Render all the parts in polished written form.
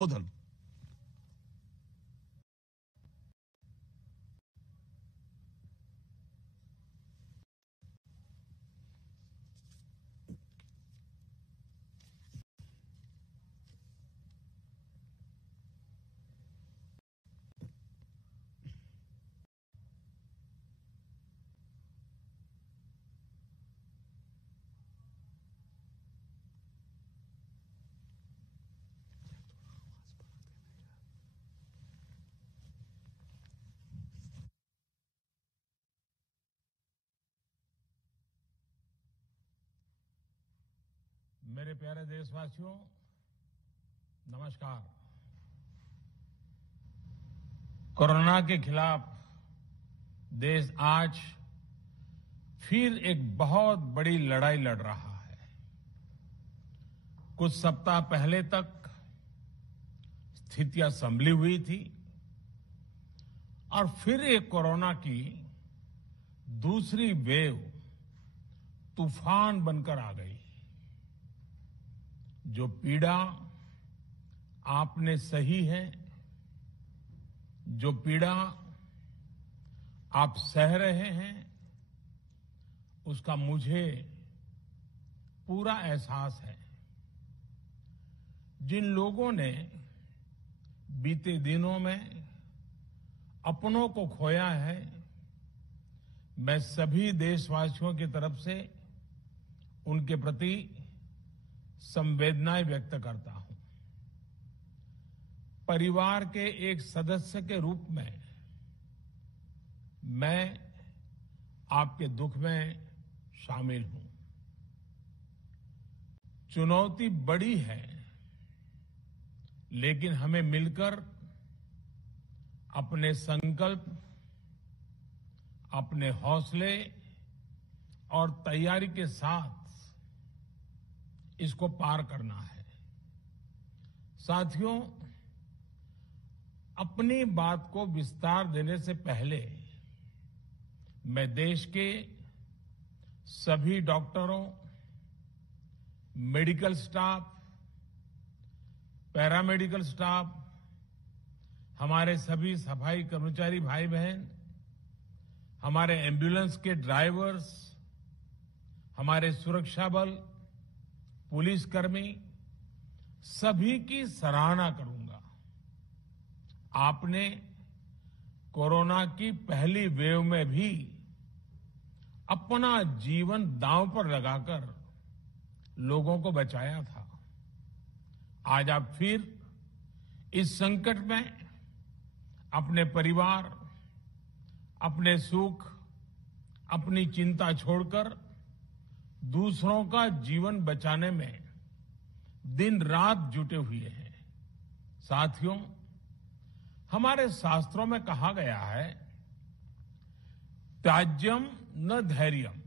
संबोधन। मेरे प्यारे देशवासियों, नमस्कार। कोरोना के खिलाफ देश आज फिर एक बहुत बड़ी लड़ाई लड़ रहा है। कुछ सप्ताह पहले तक स्थितियां संभली हुई थी और फिर एक कोरोना की दूसरी वेव तूफान बनकर आ गई। जो पीड़ा आपने सही है, जो पीड़ा आप सह रहे हैं, उसका मुझे पूरा एहसास है। जिन लोगों ने बीते दिनों में अपनों को खोया है, मैं सभी देशवासियों की तरफ से उनके प्रति संवेदनाएं व्यक्त करता हूं। परिवार के एक सदस्य के रूप में मैं आपके दुख में शामिल हूं। चुनौती बड़ी है, लेकिन हमें मिलकर अपने संकल्प, अपने हौसले और तैयारी के साथ इसको पार करना है। साथियों, अपनी बात को विस्तार देने से पहले मैं देश के सभी डॉक्टरों, मेडिकल स्टाफ, पैरामेडिकल स्टाफ, हमारे सभी सफाई कर्मचारी भाई बहन, हमारे एम्बुलेंस के ड्राइवर्स, हमारे सुरक्षा बल, पुलिसकर्मी, सभी की सराहना करूंगा। आपने कोरोना की पहली वेव में भी अपना जीवन दांव पर लगाकर लोगों को बचाया था। आज आप फिर इस संकट में अपने परिवार, अपने सुख, अपनी चिंता छोड़कर दूसरों का जीवन बचाने में दिन रात जुटे हुए हैं। साथियों, हमारे शास्त्रों में कहा गया है, त्याज्यम न धैर्यम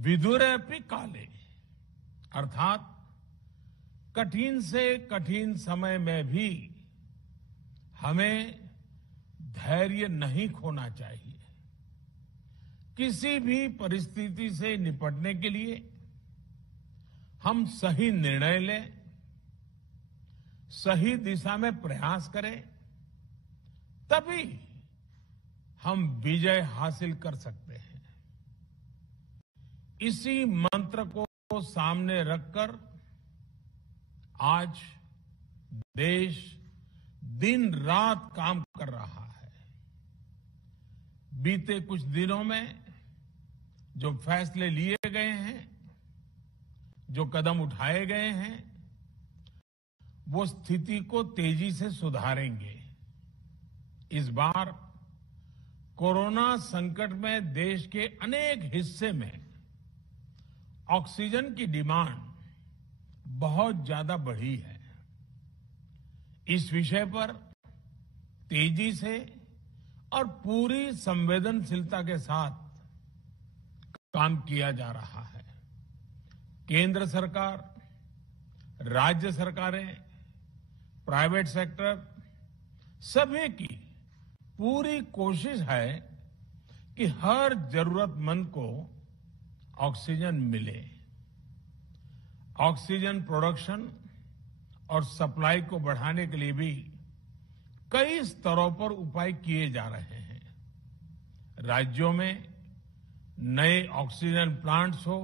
विदुरेऽपि काले, अर्थात कठिन से कठिन समय में भी हमें धैर्य नहीं खोना चाहिए। किसी भी परिस्थिति से निपटने के लिए हम सही निर्णय लें, सही दिशा में प्रयास करें, तभी हम विजय हासिल कर सकते हैं। इसी मंत्र को सामने रखकर आज देश दिन रात काम कर रहा है। बीते कुछ दिनों में जो फैसले लिए गए हैं, जो कदम उठाए गए हैं, वो स्थिति को तेजी से सुधारेंगे। इस बार कोरोना संकट में देश के अनेक हिस्से में ऑक्सीजन की डिमांड बहुत ज्यादा बढ़ी है। इस विषय पर तेजी से और पूरी संवेदनशीलता के साथ काम किया जा रहा है। केंद्र सरकार, राज्य सरकारें, प्राइवेट सेक्टर, सभी की पूरी कोशिश है कि हर जरूरतमंद को ऑक्सीजन मिले। ऑक्सीजन प्रोडक्शन और सप्लाई को बढ़ाने के लिए भी कई स्तरों पर उपाय किए जा रहे हैं। राज्यों में नए ऑक्सीजन प्लांट्स हो,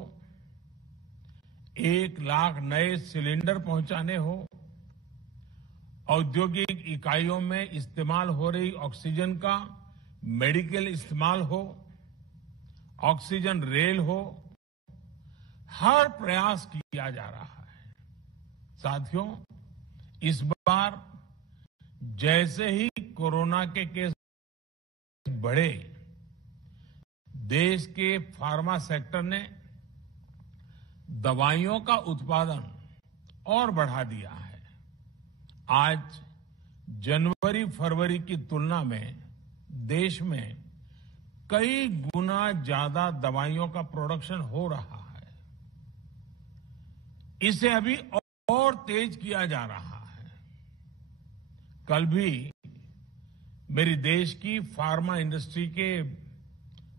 1 लाख नए सिलेंडर पहुंचाने हो, औद्योगिक इकाइयों में इस्तेमाल हो रही ऑक्सीजन का मेडिकल इस्तेमाल हो, ऑक्सीजन रेल हो, हर प्रयास किया जा रहा है। साथियों, इस बार जैसे ही कोरोना के केस बढ़े, देश के फार्मा सेक्टर ने दवाइयों का उत्पादन और बढ़ा दिया है। आज जनवरी फरवरी की तुलना में देश में कई गुना ज्यादा दवाइयों का प्रोडक्शन हो रहा है। इसे अभी और तेज किया जा रहा है। कल भी मेरी देश की फार्मा इंडस्ट्री के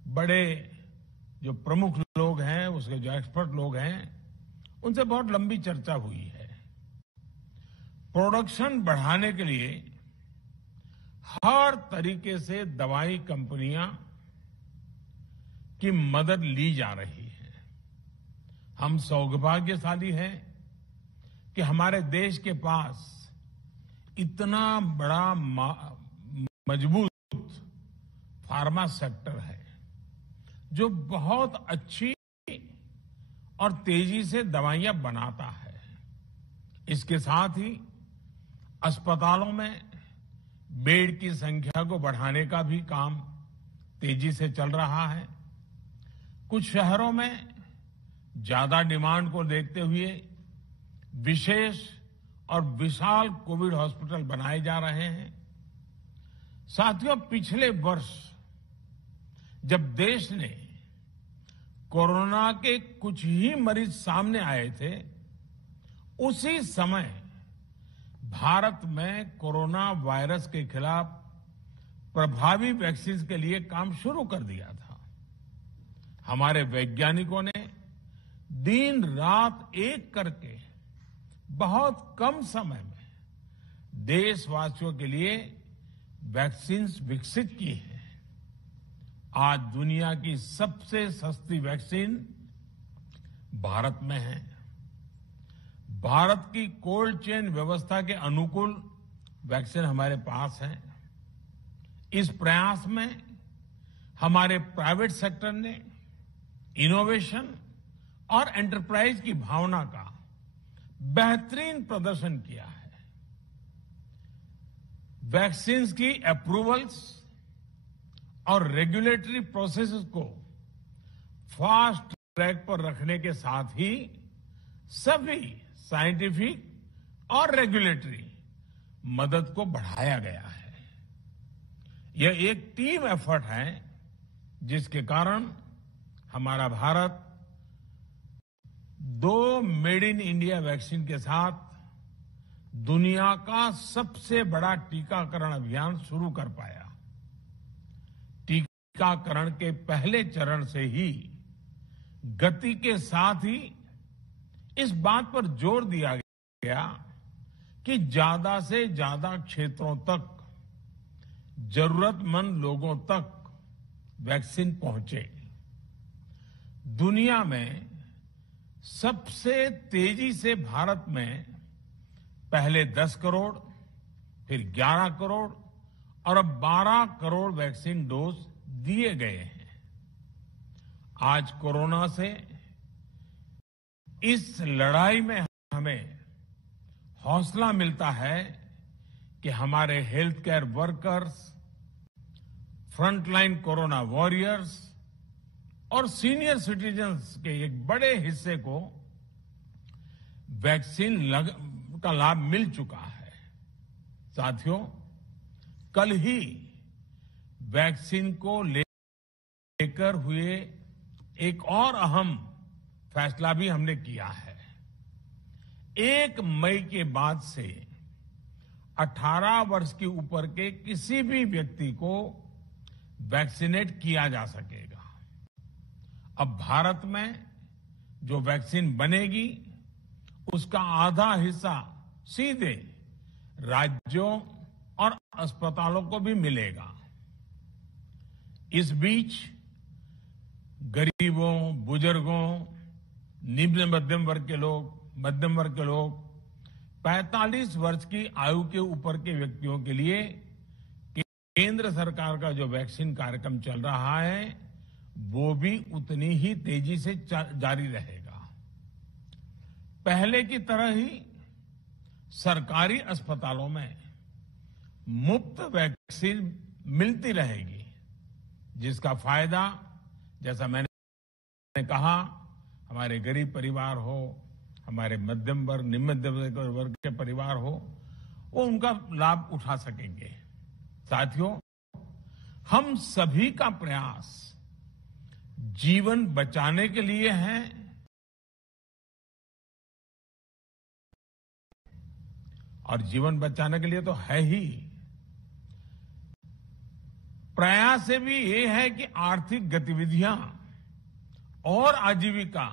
बड़े जो प्रमुख लोग हैं, उसके जो एक्सपर्ट लोग हैं, उनसे बहुत लंबी चर्चा हुई है। प्रोडक्शन बढ़ाने के लिए हर तरीके से दवाई कंपनियां की मदद ली जा रही है। हम सौभाग्यशाली हैं कि हमारे देश के पास इतना बड़ा मजबूत फार्मा सेक्टर है जो बहुत अच्छी और तेजी से दवाइयां बनाता है। इसके साथ ही अस्पतालों में बेड की संख्या को बढ़ाने का भी काम तेजी से चल रहा है। कुछ शहरों में ज्यादा डिमांड को देखते हुए विशेष और विशाल कोविड हॉस्पिटल बनाए जा रहे हैं। साथियों, पिछले वर्ष जब देश ने कोरोना के कुछ ही मरीज सामने आए थे, उसी समय भारत में कोरोना वायरस के खिलाफ प्रभावी वैक्सीन के लिए काम शुरू कर दिया था। हमारे वैज्ञानिकों ने दिन रात एक करके बहुत कम समय में देशवासियों के लिए वैक्सीन विकसित की है। आज दुनिया की सबसे सस्ती वैक्सीन भारत में है। भारत की कोल्ड चेन व्यवस्था के अनुकूल वैक्सीन हमारे पास है। इस प्रयास में हमारे प्राइवेट सेक्टर ने इनोवेशन और एंटरप्राइज की भावना का बेहतरीन प्रदर्शन किया है। वैक्सीन्स की अप्रूवल्स और रेगुलेटरी प्रोसेसेस को फास्ट ट्रैक पर रखने के साथ ही सभी साइंटिफिक और रेगुलेटरी मदद को बढ़ाया गया है। यह एक टीम एफर्ट है जिसके कारण हमारा Bharat 2 made in India vaccine के साथ दुनिया का सबसे बड़ा टीकाकरण अभियान शुरू कर पाया। टीकाकरण के पहले चरण से ही गति के साथ ही इस बात पर जोर दिया गया कि ज्यादा से ज्यादा क्षेत्रों तक, जरूरतमंद लोगों तक वैक्सीन पहुंचे। दुनिया में सबसे तेजी से भारत में पहले 10 करोड़, फिर 11 करोड़ और अब 12 करोड़ वैक्सीन डोज दिए गए हैं। आज कोरोना से इस लड़ाई में हमें हौसला मिलता है कि हमारे health care workers, frontline corona warriors और सीनियर सिटीजन्स के एक बड़े हिस्से को वैक्सीन का लाभ मिल चुका है। साथियों, कल ही वैक्सीन को लेकर हुए एक और अहम फैसला भी हमने किया है। 1 मई के बाद से 18 वर्ष के ऊपर के किसी भी व्यक्ति को वैक्सीनेट किया जा सकेगा। अब भारत में जो वैक्सीन बनेगी उसका आधा हिस्सा सीधे राज्यों और अस्पतालों को भी मिलेगा। इस बीच गरीबों, बुजुर्गों, निम्न मध्यम वर्ग के लोग 45 वर्ष की आयु के ऊपर के व्यक्तियों के लिए केंद्र सरकार का जो वैक्सीन कार्यक्रम चल रहा है वो भी उतनी ही तेजी से जारी रहेगा। पहले की तरह ही सरकारी अस्पतालों में मुफ्त वैक्सीन मिलती रहेगी, जिसका फायदा, जैसा मैंने कहा, हमारे गरीब परिवार हो, हमारे मध्यम वर्ग, निम्न मध्यम वर्ग के परिवार हो, वो उनका लाभ उठा सकेंगे। साथियों, हम सभी का प्रयास जीवन बचाने के लिए है और जीवन बचाने के लिए तो है ही, प्रयास से भी ये है कि आर्थिक गतिविधियां और आजीविका